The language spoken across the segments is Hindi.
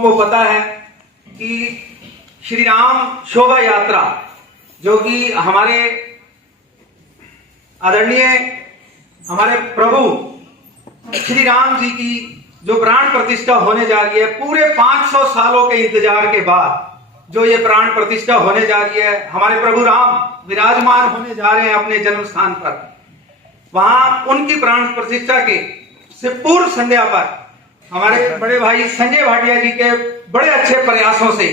को पता है कि श्री राम शोभा यात्रा जो कि हमारे आदरणीय हमारे प्रभु श्री राम जी की जो प्राण प्रतिष्ठा होने जा रही है, पूरे 500 सालों के इंतजार के बाद जो ये प्राण प्रतिष्ठा होने जा रही है, हमारे प्रभु राम विराजमान होने जा रहे हैं अपने जन्म स्थान पर। वहां उनकी प्राण प्रतिष्ठा के से पूर्व संध्या पर हमारे बड़े भाई संजय भाटिया जी के बड़े अच्छे प्रयासों से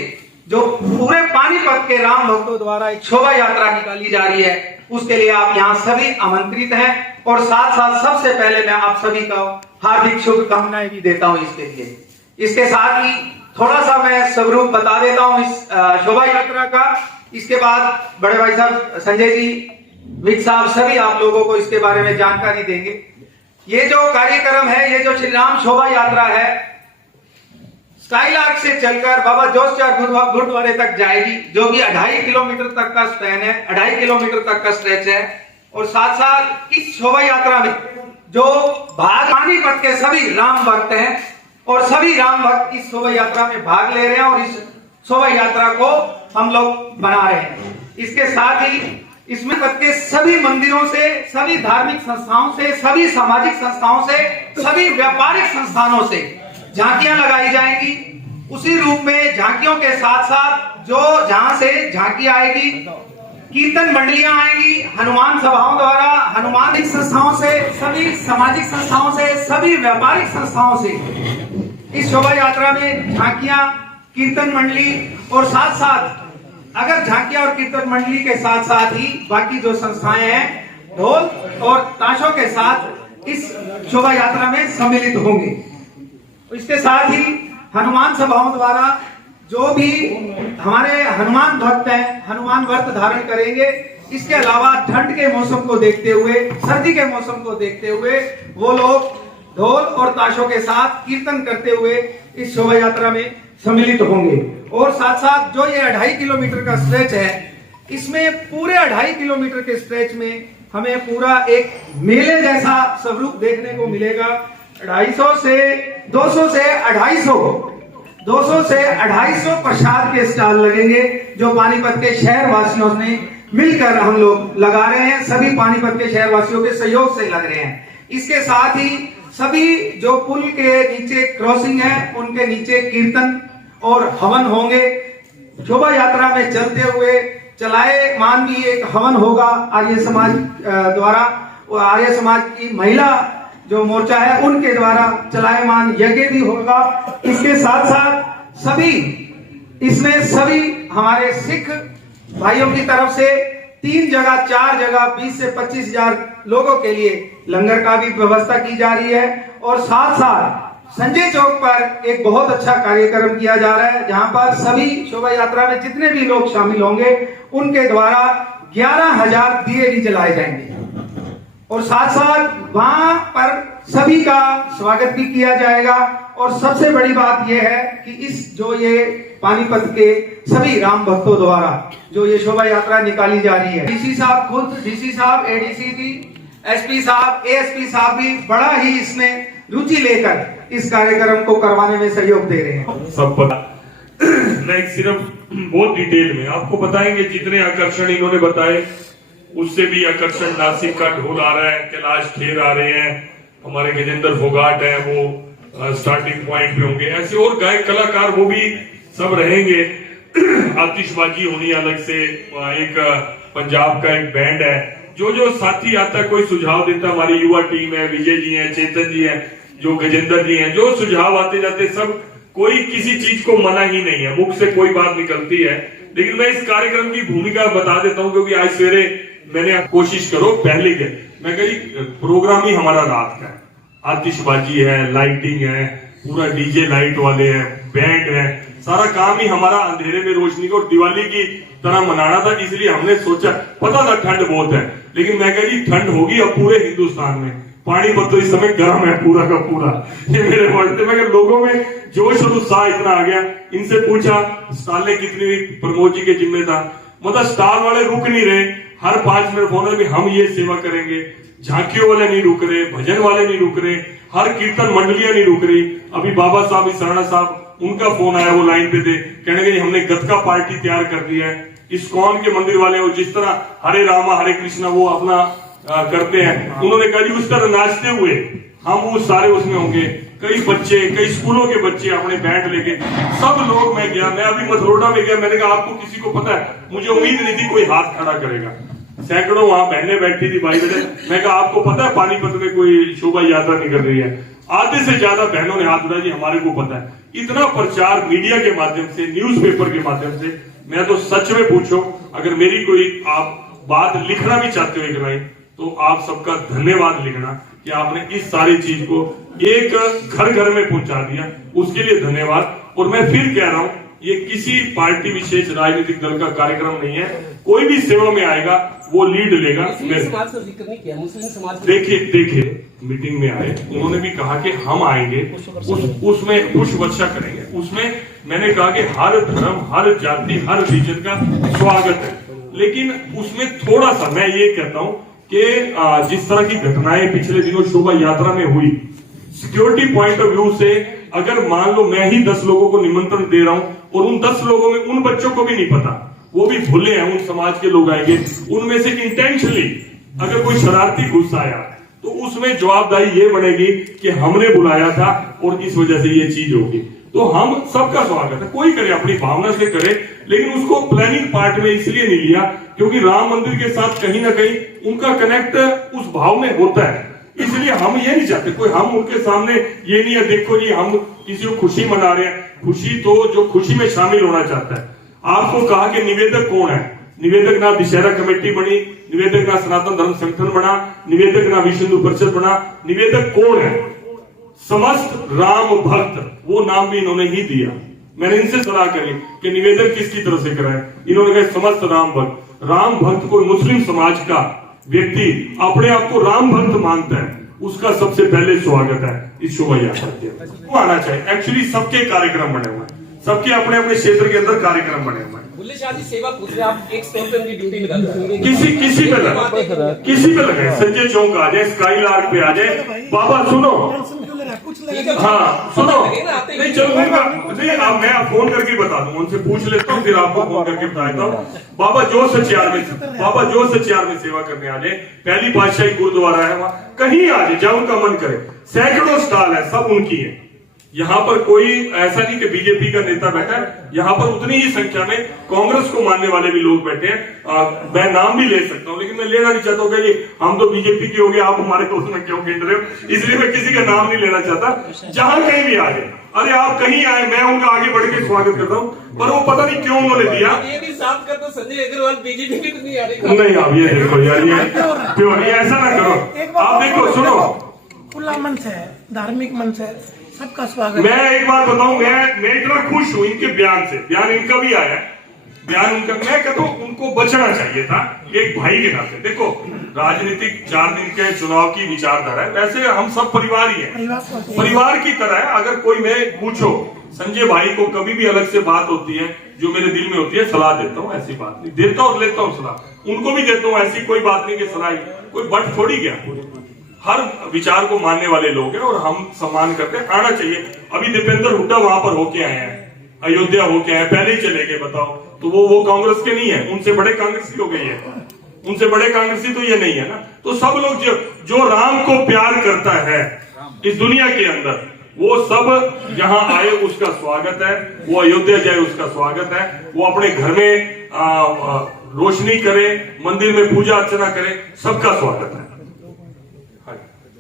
जो पूरे पानीपत के राम भक्तों द्वारा एक शोभा यात्रा निकाली जा रही है, उसके लिए आप यहाँ सभी आमंत्रित हैं। और साथ साथ सबसे पहले मैं आप सभी को हार्दिक शुभकामनाएं भी देता हूँ इसके लिए। इसके साथ ही थोड़ा सा मैं स्वरूप बता देता हूँ इस शोभा यात्रा का। इसके बाद बड़े भाई साहब संजय जी, विक साहब सभी आप लोगों को इसके बारे में जानकारी देंगे। ये जो कार्यक्रम है, ये जो श्री राम शोभा यात्रा है, स्काई आर्क से चलकर बाबा जोशचार गुरुद्वारे तक जाएगी, जो कि 2.5 किलोमीटर तक का स्पैन है, 2.5 किलोमीटर तक का स्ट्रेच है। और साथ साथ इस शोभा यात्रा में जो पानीपत के सभी राम भक्त हैं और सभी राम भक्त इस शोभा यात्रा में भाग ले रहे हैं और इस शोभा यात्रा को हम लोग बना रहे हैं। इसके साथ ही इसमें के सभी मंदिरों से, सभी धार्मिक संस्थाओं से, सभी सामाजिक संस्थाओं से, सभी व्यापारिक संस्थानों से झांकियां लगाई जाएंगी। उसी रूप में झांकियों के साथ साथ जो जहां से झांकी आएगी, कीर्तन मंडलियां आएंगी, हनुमान सभाओं द्वारा, हनुमानिक संस्थाओं से, सभी सामाजिक संस्थाओं से, सभी व्यापारिक संस्थाओं से इस शोभा यात्रा में झांकियां, कीर्तन मंडली और साथ साथ अगर झांकियां और कीर्तन मंडली के साथ साथ ही बाकी जो संस्थाएं हैं ढोल और ताशों के साथ इस शोभा यात्रा में सम्मिलित होंगे। इसके साथ ही हनुमान सभाओं द्वारा जो भी हमारे हनुमान भक्त हैं, हनुमान व्रत धारण करेंगे। इसके अलावा ठंड के मौसम को देखते हुए, सर्दी के मौसम को देखते हुए वो लोग ढोल और ताशों के साथ कीर्तन करते हुए इस शोभा यात्रा में सम्मिलित होंगे। और साथ साथ जो ये 2.5 किलोमीटर का स्ट्रेच है, इसमें पूरे 2.5 किलोमीटर के स्ट्रेच में हमें पूरा एक मेले जैसा स्वरूप देखने को मिलेगा। 250 से 200 से 250 प्रसाद के स्टॉल लगेंगे, जो पानीपत के शहर वासियों ने मिलकर हम लोग लगा रहे हैं, सभी पानीपत के शहर वासियों के सहयोग से लग रहे हैं। इसके साथ ही सभी जो पुल के नीचे क्रॉसिंग है, उनके नीचे कीर्तन और हवन होंगे। शोभा यात्रा में चलते हुए चलायमान भी एक हवन होगा आर्य समाज द्वारा, आर्य समाज की महिला जो मोर्चा है उनके द्वारा चलायमान यज्ञ भी होगा। इसके साथ साथ सभी इसमें सभी हमारे सिख भाइयों की तरफ से 3 जगह 4 जगह 20 से 25 हजार लोगों के लिए लंगर का भी व्यवस्था की जा रही है। और साथ साथ संजय चौक पर एक बहुत अच्छा कार्यक्रम किया जा रहा है, जहां पर सभी शोभा यात्रा में जितने भी लोग शामिल होंगे उनके द्वारा 11,000 दिए भी जलाए जाएंगे। और साथ साथ वहां पर सभी का स्वागत भी किया जाएगा। और सबसे बड़ी बात यह है कि इस जो ये पानीपत के सभी राम भक्तों द्वारा जो ये शोभा यात्रा निकाली जा रही है, डीसी साहब खुद, डीसी साहब, एडीसी भी, एसपी साहब, एएसपी साहब भी बड़ा ही इसमें रुचि लेकर इस कार्यक्रम को करवाने में सहयोग दे रहे हैं। सब पता मैं सिर्फ बहुत डिटेल में आपको बताएंगे। जितने आकर्षण इन्होंने बताए उससे भी आकर्षण नासिक का ढोल आ रहा है, कैलाश खेर आ रहे हैं, हमारे गजेंद्र फोगाट है वो स्टार्टिंग पॉइंट पे होंगे। ऐसे और गायक कलाकार वो भी सब रहेंगे। आतिशबाजी होनी अलग से, एक पंजाब का एक बैंड है। जो साथी आता है, कोई सुझाव देता, हमारी युवा टीम है, विजय जी है, चेतन जी है, जो गजेंद्र जी हैं, जो सुझाव आते जाते सब, कोई किसी चीज को मना ही नहीं है, मुख से कोई बात निकलती है। लेकिन मैं इस कार्यक्रम की भूमिका बता देता हूँ, क्योंकि आज सवेरे मैंने कोशिश करो पहले के मैं कही प्रोग्राम ही हमारा रात का है, आतिशबाजी है, लाइटिंग है, पूरा डीजे लाइट वाले हैं, बैंड है, सारा काम ही हमारा अंधेरे में रोशनी को दिवाली की तरह मनाना था। इसलिए हमने सोचा, पता था ठंड बहुत है, लेकिन मैं कह जी ठंड होगी अब पूरे हिंदुस्तान में, पानीपत तो इस समय गर्म है पूरा का पूरा। ये मेरे वर्ड थे, मगर लोगों में जोश और उत्साह इतना आ गया। इनसे पूछा स्टॉलें कितनी हुई, प्रमोद जी के जिम्मे था, मतलब स्टॉल वाले रुक नहीं रहे, हर 5 मिनट फोन है हम ये सेवा करेंगे। झांकियों वाले नहीं रुक रहे, भजन वाले नहीं रुक रहे, हर कीर्तन मंडलियां नहीं रुक रही। अभी बाबा साहब, सराणा साहब उनका फोन आया, वो लाइन पे थे, कहने लगे हमने गतका पार्टी तैयार कर दी है। इस्कॉन के मंदिर वाले वो जिस तरह हरे रामा हरे कृष्णा वो अपना करते हैं, उन्होंने कहा जी उस तरह नाचते हुए हम वो सारे उसमें होंगे। कई बच्चे, कई स्कूलों के बच्चे अपने बैंड लेके, सब लोग। मैं गया, मैं अभी मथुरोडा में गया, मैंने कहा आपको किसी को पता है? मुझे उम्मीद नहीं थी कोई हाथ खड़ा करेगा। सैकड़ों वहां बहनें बैठी थी, भाई बहन। मैं कहा आपको पता है पानीपत में कोई शोभा यात्रा निकल रही है? आधे से ज्यादा बहनों ने हाथ उठाया, जी हमारे को पता है। इतना प्रचार मीडिया के माध्यम से, न्यूज़पेपर के माध्यम से। मैं तो सच में पूछो, अगर मेरी कोई आप बात लिखना भी चाहते हो कि नहीं, तो आप सबका धन्यवाद लिखना कि आपने इस सारी चीज को एक घर घर में पहुंचा दिया, उसके लिए धन्यवाद। और मैं फिर कह रहा हूं, ये किसी पार्टी विशेष राजनीतिक दल का कार्यक्रम नहीं है। कोई भी सेवा में आएगा वो लीड लेगा। समाज का जिक्र नहीं किया, मुस्लिम समाज। देखिए मीटिंग में आए, उन्होंने भी कहा कि हम आएंगे, उसमें पुष्प वर्षा करेंगे। उसमें मैंने कहा कि हर धर्म, हर जाति, हर रीजन का स्वागत है, लेकिन उसमें थोड़ा सा मैं ये कहता हूं कि जिस तरह की घटनाएं पिछले दिनों शोभा यात्रा में हुई, सिक्योरिटी पॉइंट ऑफ व्यू से, अगर मान लो मैं ही 10 लोगों को निमंत्रण दे रहा हूं और उन 10 लोगों में उन बच्चों को भी नहीं पता, वो भी भूले हैं, उन समाज के लोग आएंगे, उनमें से इंटेंशनली अगर कोई शरारती घुस आया, तो उसमें जवाबदारी ये बनेगी कि हमने बुलाया था और इस वजह से ये चीज होगी। तो हम सबका स्वागत है, कोई करे अपनी भावना से करे, लेकिन उसको प्लानिंग पार्ट में इसलिए नहीं लिया क्योंकि राम मंदिर के साथ कहीं ना कहीं उनका कनेक्ट उस भाव में होता है। इसलिए हम ये नहीं चाहते कोई, हम उनके सामने ये नहीं है देखो जी हम किसी को खुशी मना रहे हैं। खुशी तो जो खुशी में शामिल होना चाहता है। आपको कहा कि निवेदक कौन है? निवेदक ना दशहरा कमेटी बनी, निवेदक ना सनातन धर्म संगठन बना, निवेदक ना विश्व हिंदू परिषद बना। निवेदक कौन है? समस्त राम भक्त, वो नाम भी इन्होंने ही दिया। मैंने इनसे सलाह करी कि निवेदक किसकी तरफ से कराएं, इन्होंने कहा समस्त राम भक्त। राम भक्त कोई मुस्लिम समाज का व्यक्ति अपने आप को राम भक्त मानता है, उसका सबसे पहले स्वागत है इस शोभा यात्रा के। वो आना चाहिए। एक्चुअली सबके कार्यक्रम बने हुए हैं, सबके अपने अपने क्षेत्र के अंदर कार्यक्रम बने हुए हैं। बुल्ले शाह जी सेवा पूछ रहे, आप एक स्टोर पे उनकी ड्यूटी निकाल रहे हैं। किसी पे लगे, संजय चौक आ जाए, स्काई लार्क पे आ जाए। बाबा सुनो, हाँ सुनो, नहीं चलो उनका नहीं, अब मैं फोन करके बता दूं, उनसे पूछ लेता हूँ, फिर आपको फोन करके बता देता हूँ। बाबा जो सचियार में सेवा करने आ जाए, पहली पातशाही गुरुद्वारा है वहां, कहीं आ जाए, जहाँ उनका मन करे। सैकड़ों स्टॉल है, सब उनकी है। यहाँ पर कोई ऐसा नहीं कि बीजेपी का नेता बैठा है, यहाँ पर उतनी ही संख्या में कांग्रेस को मानने वाले भी लोग बैठे हैं। मैं नाम भी ले सकता हूँ, लेकिन मैं लेना नहीं चाहता हूँ कि हम तो बीजेपी के हो गए, आप हमारे दोस्त में क्यों गिन रहे हो, इसलिए मैं किसी का नाम नहीं लेना चाहता। जहां कहीं भी आ जाए, अरे आप कहीं आए, मैं उनका आगे बढ़ के स्वागत करता हूँ, पर वो पता नहीं क्यों उन्होंने दिया। ये भी साफ कर दो, संजय अग्रवाल बीजेपी भी नहीं आ रही। नहीं आप ये देखो यार, ये ऐसा ना करो। आप देखो सुनो, खुला मंच है, धार्मिक मंच है, सबका स्वागत। मैं एक बात बताऊं, मैं इतना खुश हूं इनके बयान से। बयान इनका भी आया, बयान उनका, मैं कहता हूं उनको बचना चाहिए था एक भाई के नाते। देखो राजनीतिक 4 दिन के चुनाव की विचारधारा है, वैसे हम सब परिवार ही है, परिवार की तरह है। अगर कोई मैं पूछो, संजय भाई को कभी भी अलग से बात होती है जो मेरे दिल में होती है, सलाह देता हूँ, ऐसी बात नहीं, देता हूँ, लेता हूँ सलाह, उनको भी देता हूँ, ऐसी कोई बात नहीं कि सलाह कोई बट थोड़ी गया। हर विचार को मानने वाले लोग हैं और हम सम्मान करते हैं, आना चाहिए। अभी दीपेंद्र हुड्डा वहां पर होके आए हैं, अयोध्या होके आए, पहले ही चले गए, बताओ। तो वो कांग्रेस के नहीं है, उनसे बड़े कांग्रेसी हो गई है, उनसे बड़े कांग्रेसी तो ये नहीं है ना। तो सब लोग जो राम को प्यार करता है इस दुनिया के अंदर, वो सब जहां आए उसका स्वागत है। वो अयोध्या जाए उसका स्वागत है। वो अपने घर में रोशनी करे, मंदिर में पूजा अर्चना करे, सबका स्वागत है।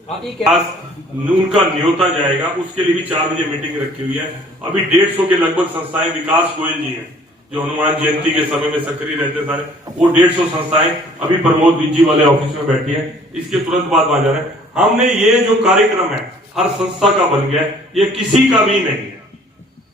उनका न्योता जाएगा, उसके लिए भी 4 बजे मीटिंग रखी हुई है। अभी 150 के लगभग संस्थाएं, विकास गोयल जी हैं जो हनुमान जयंती के समय में सक्रिय रहते सारे, वो 150 संस्थाएं अभी प्रमोद बीजी वाले ऑफिस में बैठी है। इसके तुरंत बाद वहां जा रहे हैं। हमने ये जो कार्यक्रम है हर संस्था का बन गया, ये किसी का भी नहीं है।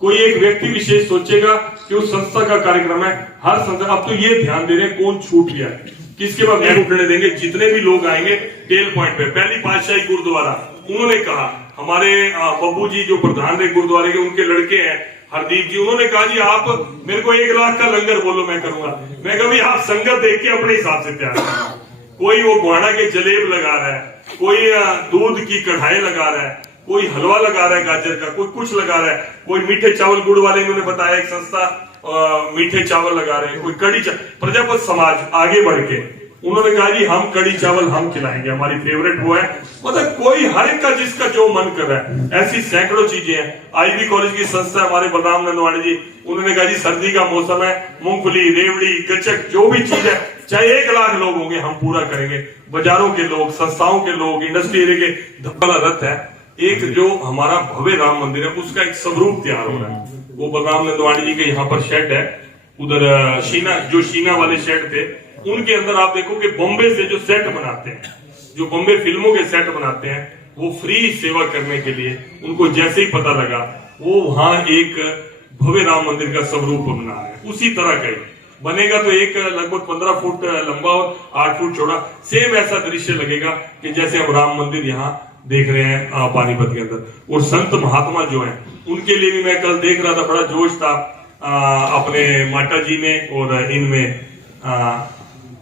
कोई एक व्यक्ति विशेष सोचेगा कि उस संस्था का कार्यक्रम है, हर संस्था। अब तो ये ध्यान दे रहे हैं कौन छूट गया है, किसके बाद नहीं उठने देंगे। जितने भी लोग आएंगे टेल पॉइंट पे, पहली पातशाही गुरुद्वारा, उन्होंने कहा, हमारे बब्बू जी जो प्रधान रहे गुरुद्वारे के, उनके लड़के हैं हरदीप जी, उन्होंने कहा जी आप मेरे को 1 लाख का लंगर बोलो, मैं करूंगा। मैं कभी आप संगत देख के अपने हिसाब से तैयार करें। कोई वो गुआना के जलेब लगा रहा है, कोई दूध की कढ़ाई लगा रहा है, कोई हलवा लगा रहा है गाजर का, कोई कुछ लगा रहा है, कोई मीठे चावल गुड़ वाले इन्होंने बताया एक संस्था मीठे चावल लगा रहे हैं, कोई कड़ी चावल। प्रजापत समाज आगे बढ़ के उन्होंने कहा जी हम कड़ी चावल हम खिलाएंगे, हमारी फेवरेट वो है। मतलब कोई हर एक का जिसका जो मन कर रहा है, ऐसी सैकड़ों चीजें हैं। आईबी कॉलेज की संस्था हमारे बलराम नंदवाड़ी जी, उन्होंने कहा जी सर्दी का मौसम है, मूंगफली, रेवड़ी, गचक जो भी चीज है, चाहे 1 लाख लोग होंगे हम पूरा करेंगे। बाजारों के लोग, संस्थाओं के लोग, इंडस्ट्री एरिया के धब्बला रथ है। एक जो हमारा भव्य राम मंदिर है उसका एक स्वरूप तैयार हो रहा है। वो बलराम नंदवाड़ी जी के यहाँ पर शेड है, उधर शीना वाले शेड थे, उनके अंदर आप देखो कि बॉम्बे से जो सेट बनाते हैं, जो बॉम्बे फिल्मों के सेट बनाते हैं, वो फ्री सेवा करने के लिए उनको जैसे ही पता लगा वो वहां एक भव्य राम मंदिर का स्वरूप बना रहे हैं। उसी तरह का बनेगा तो एक लगभग 15 फुट लंबा और 8 फुट चौड़ा सेम ऐसा दृश्य लगेगा कि जैसे हम राम मंदिर यहाँ देख रहे हैं पानीपत के अंदर। और संत महात्मा जो हैं उनके लिए भी मैं कल देख रहा था, बड़ा जोश था अपने माता जी में और इनमें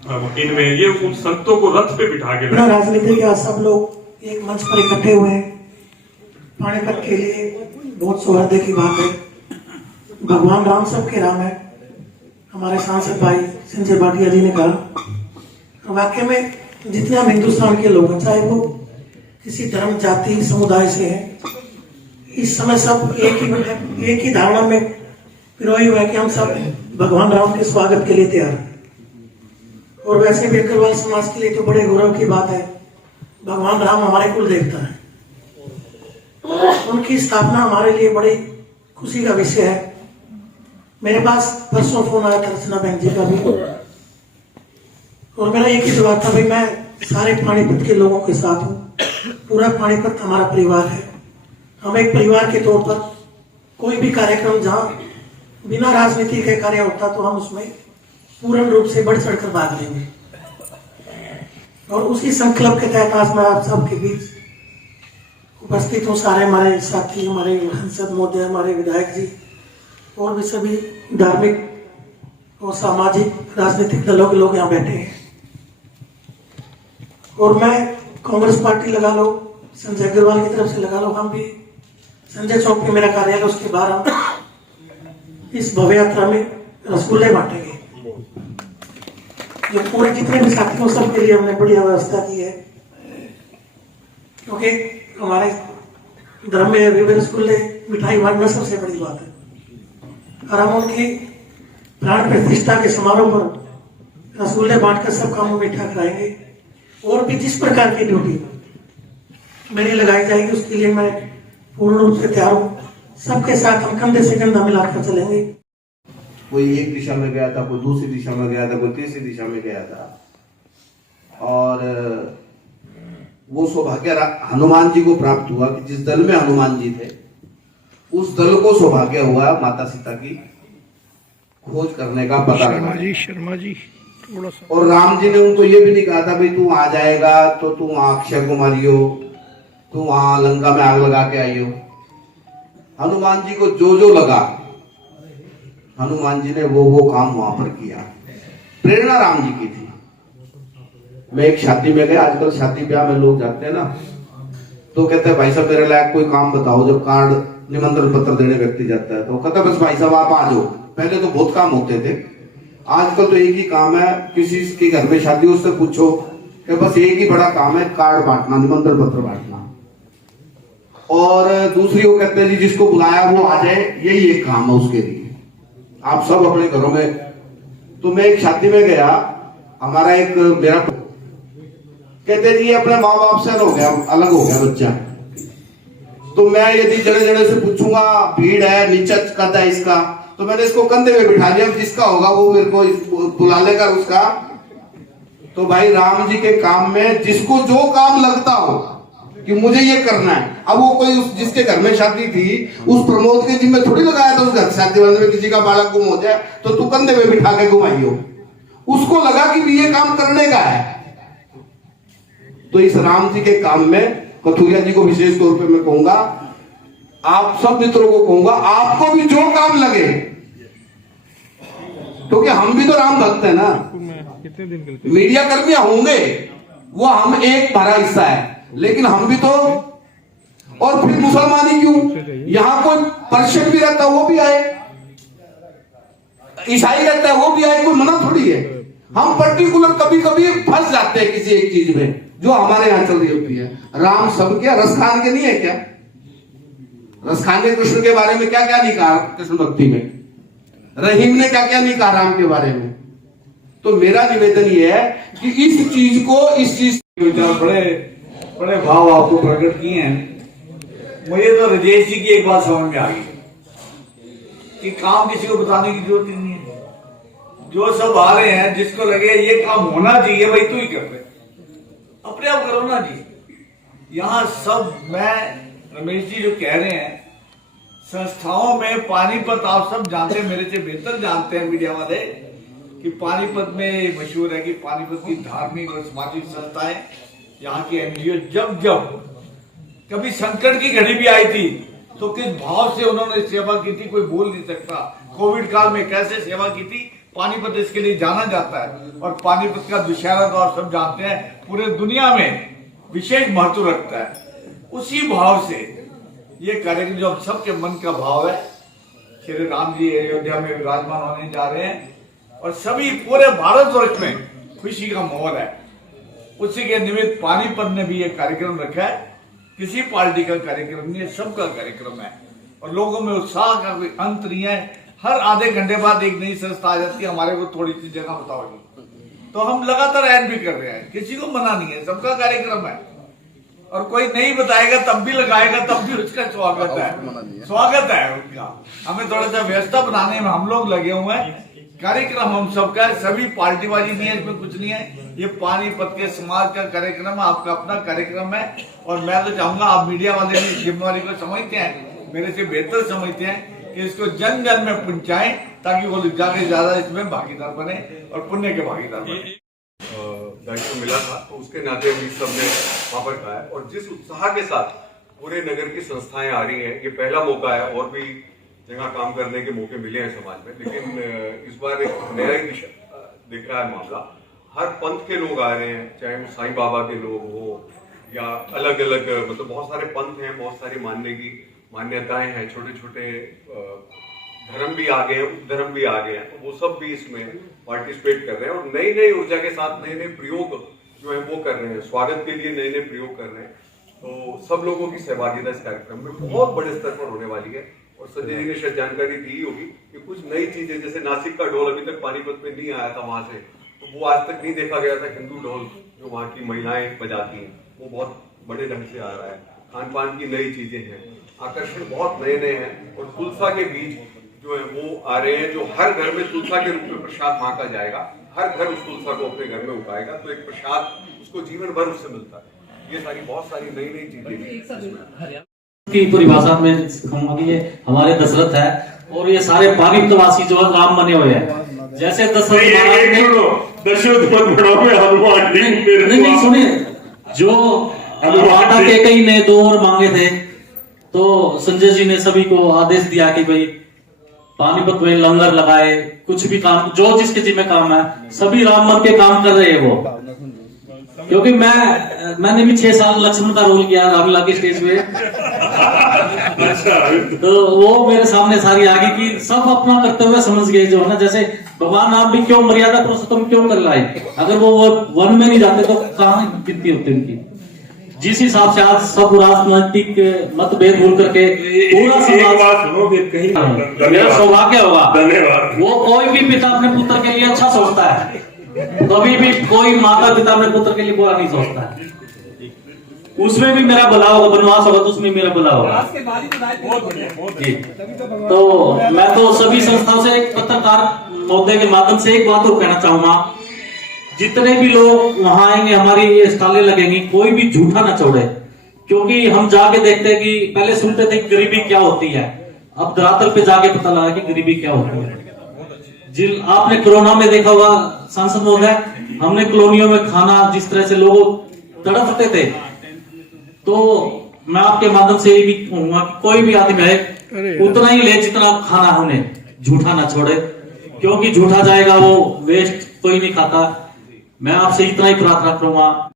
ये उन संतों को रथ पे बिठा के राजनीति के सब लोग एक मंच पर इकट्ठे हुए हैं पानीपत के लिए, बहुत सौहार्द की बात है। भगवान राम सबके राम है। हमारे सांसद भाई संजय भाटिया जी ने कहा, वाकई में जितने हम हिंदुस्तान के लोग हैं, चाहे वो किसी धर्म, जाति, समुदाय से हैं, इस समय सब एक ही धारणा में पिरोए हुए हैं कि हम सब भगवान राम के स्वागत के लिए तैयार हैं। और वैसे भी अग्रवाल समाज के लिए तो बड़े गौरव की बात है, भगवान राम हमारे कुल देवता है, उनकी स्थापना हमारे लिए बड़ी खुशी का विषय है। मेरे पास परसों फोन आया था रचना बहन जी का भी, और मेरा एक ही जवाब था, भाई मैं सारे पानीपत के लोगों के साथ हूँ, पूरा पानीपत हमारा परिवार है। हम एक परिवार के तौर पर कोई भी कार्यक्रम जहाँ बिना राजनीति के कार्य होता तो हम उसमें पूर्ण रूप से बढ़ चढ़कर भाग लेंगे। और उसी संकल्प के तहत आज मैं आप सबके बीच उपस्थित हूँ। सारे हमारे साथी, हमारे सांसद महोदय, हमारे विधायक जी और भी सभी धार्मिक और सामाजिक राजनीतिक दलों के लोग यहाँ बैठे हैं। और मैं कांग्रेस पार्टी लगा लो, संजय अग्रवाल की तरफ से लगा लो, हम भी संजय चौक पे मेरा कार्यालय, उसके बाहर हम इस भव्य यात्रा में रसगुल्ले बांटेंगे। जो पूरे जितने भी साथियों सबके लिए हमने बढ़िया व्यवस्था की है, क्योंकि हमारे धर्म में अभी रसगुल्ले मिठाई बांटना सबसे बड़ी बात है। और हम उनकी प्राण प्रतिष्ठा के समारोह पर रसगुल्ले बांटकर सबका मुंह मीठा कराएंगे। और भी जिस प्रकार की ड्यूटी मेरी लगाई जाएगी उसके लिए मैं पूर्ण रूप से तैयार हूँ। सबके साथ हम कंधे से कंधा मिलाकर चलेंगे। कोई एक दिशा में गया था, कोई दूसरी दिशा में गया था, कोई तीसरी दिशा में गया था। और वो सौभाग्य हनुमान जी को प्राप्त हुआ कि जिस दल में हनुमान जी थे उस दल को सौभाग्य हुआ माता सीता की खोज करने का, पता लगा। शर्मा जी थोड़ा सा। और राम जी ने उनको ये भी नहीं कहा था भाई तू आ जाएगा तो तू वहां अक्षय कुमारी हो, तू वहां लंका में आग लगा के आई हो। हनुमान जी को जो लगा, हनुमान जी ने वो काम वहां पर किया। प्रेरणा राम जी की थी। मैं एक शादी में गया, आजकल शादी ब्याह में लोग जाते हैं ना, तो कहते हैं भाई साहब मेरे लायक कोई काम बताओ। जब कार्ड निमंत्रण पत्र देने व्यक्ति जाता है तो कहता है बस भाई साहब आप आ जाओ। पहले तो बहुत काम होते थे, आजकल तो एक ही काम है। किसी के घर में शादी हो उससे पूछो कि बस एक ही बड़ा काम है, कार्ड बांटना, निमंत्रण पत्र बांटना। और दूसरी वो कहते हैं जी जिसको बुलाया वो आ जाए, यही एक काम है उसके लिए। आप सब अपने घरों में। तो मैं एक शादी में गया, हमारा एक मेरा कहते जी अपने माँ बाप से अलग हो गया बच्चा। तो मैं यदि जड़े जड़े से पूछूंगा, भीड़ है, नीचा कद है इसका, तो मैंने इसको कंधे में बिठा लिया, जिसका होगा वो मेरे को बुला लेगा उसका। तो भाई राम जी के काम में जिसको जो काम लगता हो कि मुझे ये करना है, अब वो कोई जिसके घर में शादी थी उस प्रमोद के जिम्मे थोड़ी लगाया था उस घर शादी वाले में किसी का बालक गुम हो जाए तो तू कंधे में बिठा के घुमाइयो। उसको लगा कि ये काम करने का है। तो इस राम जी के काम में कथुरिया जी को विशेष तौर पे मैं कहूंगा, आप सब मित्रों को कहूंगा, आपको भी जो काम लगे, क्योंकि हम भी तो राम भक्त है ना। मीडिया कर्मी होंगे वो हम एक बड़ा हिस्सा है, लेकिन हम भी तो और फिर मुसलमानी क्यों? यहाँ कोई पर्शियन भी रहता है वो भी आए, ईसाई रहता है वो भी आए, कोई मना थोड़ी है। हम पर्टिकुलर कभी कभी फंस जाते हैं किसी एक चीज में जो हमारे यहाँ चल रही होती है। राम सब क्या रस खान के नहीं है क्या? रस खान ने कृष्ण के बारे में क्या क्या नहीं कहा कृष्ण भक्ति में, रहीम ने क्या क्या नहीं कहा राम के बारे में। तो मेरा निवेदन ये है कि इस चीज को बड़े बड़े भाव आपको प्रकट किए हैं। मुझे तो राजेश जी की एक बात समझ में आ गई कि काम किसी को बताने की जरूरत ही नहीं है। जो सब आ रहे हैं, जिसको लगे ये काम होना चाहिए भाई तू ही कर रहे, अपने आप करो ना जी। यहाँ सब मैं रमेश जी जो कह रहे हैं, संस्थाओं में पानीपत आप सब जानते हैं, मेरे से बेहतर जानते हैं मीडिया वाले, कि पानीपत में मशहूर है कि पानीपत की धार्मिक और सामाजिक संस्थाएं, यहाँ की एनजीओ जब जब कभी संकट की घड़ी भी आई थी तो किस भाव से उन्होंने सेवा की थी कोई बोल नहीं सकता। कोविड काल में कैसे सेवा की थी, पानीपत इसके लिए जाना जाता है। और पानीपत का दुशहरा तो आप सब जानते हैं पूरे दुनिया में विशेष महत्व रखता है। उसी भाव से ये कार्यक्रम जो हम सबके मन का भाव है, श्री राम जी अयोध्या में विराजमान होने जा रहे हैं और सभी पूरे भारतवर्ष में खुशी का माहौल है। उसी के निमित्त पानीपत ने भी ये कार्यक्रम रखा है। किसी पार्टी का कार्यक्रम नहीं है, सबका कार्यक्रम है और लोगों में उत्साह का कोई अंत नहीं है। हर आधे घंटे बाद एक नई संस्था आ जाती है, हमारे को थोड़ी सी जगह बताओ जी, तो हम लगातार ऐड भी कर रहे हैं। किसी को मना नहीं है, सबका कार्यक्रम है और कोई नहीं बताएगा तब भी लगाएगा, तब भी उसका स्वागत है, स्वागत है उनका। हमें थोड़ा सा व्यवस्था बनाने में हम लोग लगे हुए हैं। कार्यक्रम हम सबका है, सभी पार्टीबाजी नहीं है, इसमें कुछ नहीं है। ये पानीपत के समाज का कार्यक्रम है, आपका अपना कार्यक्रम है। और मैं तो चाहूंगा आप मीडिया वाले भी जिम्मेवारी को समझते हैं, मेरे से बेहतर समझते हैं कि इसको जन जन में पहुंचाएं ताकि वो ज्यादा ज्यादा इसमें भागीदार बने और पुण्य के भागीदार बने। दायित्व मिला था तो उसके नाते भी सबने वहां पर कहा है। और जिस उत्साह के साथ पूरे नगर की संस्थाएं आ रही हैं, ये पहला मौका है, और भी जगह काम करने के मौके मिले हैं समाज में, लेकिन इस बार एक नया ही दिख रहा है मामला। हर पंथ के लोग आ रहे हैं, चाहे वो साईं बाबा के लोग हो या अलग अलग, मतलब बहुत सारे पंथ हैं, बहुत सारी मानने की मान्यताएं हैं, छोटे छोटे धर्म भी आ गए हैं, उपधर्म भी आ गए हैं, तो वो सब भी इसमें पार्टिसिपेट कर रहे हैं और नई नई ऊर्जा के साथ नए नए प्रयोग जो है वो कर रहे हैं, स्वागत के लिए नए नए प्रयोग कर रहे हैं। तो सब लोगों की सहभागिता इस कार्यक्रम में बहुत बड़े स्तर पर होने वाली है। और संजय जी ने शायद जानकारी दी होगी कि कुछ नई चीजें, जैसे नासिक का ढोल अभी तक पानीपत में नहीं आया था वहां से, तो वो आज तक नहीं देखा गया था। हिंदू ढोल जो वहाँ की महिलाएं बजाती हैं वो बहुत बड़े ढंग से आ रहा है। खान पान की नई चीजें हैं, आकर्षण बहुत नए नए हैं। और तुलसा के बीज जो है वो आ रहे हैं, जो हर घर में तुलसा के रूप में प्रसाद मांगा जाएगा। हर घर उस तुलसा को अपने घर में उगाएगा तो एक प्रसाद उसको जीवन भर उससे मिलता है। ये सारी बहुत सारी नई नई चीजें की परिभाषा में कहूंगा कि ये हमारे दशरथ है और ये सारे पानीपतवासी जो राम बने हुए हैं। जैसे दशरथ महाराज ने दशरथ मत बढ़ाओ, मैं हनुमान जी नहीं सुनिए, जो माता के कई ने 2 और मांगे थे तो संजय जी ने सभी को आदेश दिया कि भाई पानीपत में लंगर लगाए, कुछ भी काम जो जिसके जिम्मे काम है, सभी राम मन के काम कर रहे हैं वो। क्योंकि मैंने भी 6 साल लक्ष्मण का रोल किया रामलीला के स्टेज पे तो वो मेरे सामने सारी आगे की सब अपना करते हुए समझ गए जो है ना। जैसे भगवान राम भी क्यों मर्यादा पुरुषोत्तम क्यों कर लाए, अगर वो वन में नहीं जाते तो कहाँ गिनती होती उनकी। जिस हिसाब से आज सब राजनैतिक मतभेद भूल करके पूरा समाज, मेरा सौभाग्य होगा वो कोई भी पिता अपने पुत्र के लिए अच्छा सोचता है, कभी भी कोई माता पिता अपने पुत्र के लिए बुरा नहीं सोचता है। उसमें भी मेरा भला होगा, वनवास होगा तो उसमें मेरा भला होगा। तो मैं तो सभी संस्थाओं से एक पत्रकार महोदय के माध्यम से एक बात और कहना चाहूंगा, जितने भी लोग वहां आएंगे हमारी ये स्टॉलें लगेंगी, कोई भी झूठा ना छोड़े। क्योंकि हम जाके देखते हैं कि पहले सुनते थे कि गरीबी क्या होती है, अब धरातल पे जाके पता लगा कि गरीबी क्या होती है। जिन आपने कोरोना में देखा होगा सांसद महोदय, हमने कॉलोनियों में खाना जिस तरह से लोग तड़पते थे, तो मैं आपके माध्यम से ये भी कहूंगा कि कोई भी आदमी है उतना ही ले जितना खाना हमने, झूठा ना छोड़े। क्योंकि झूठा जाएगा वो वेस्ट कोई नहीं खाता। मैं आपसे इतना ही प्रार्थना करूंगा।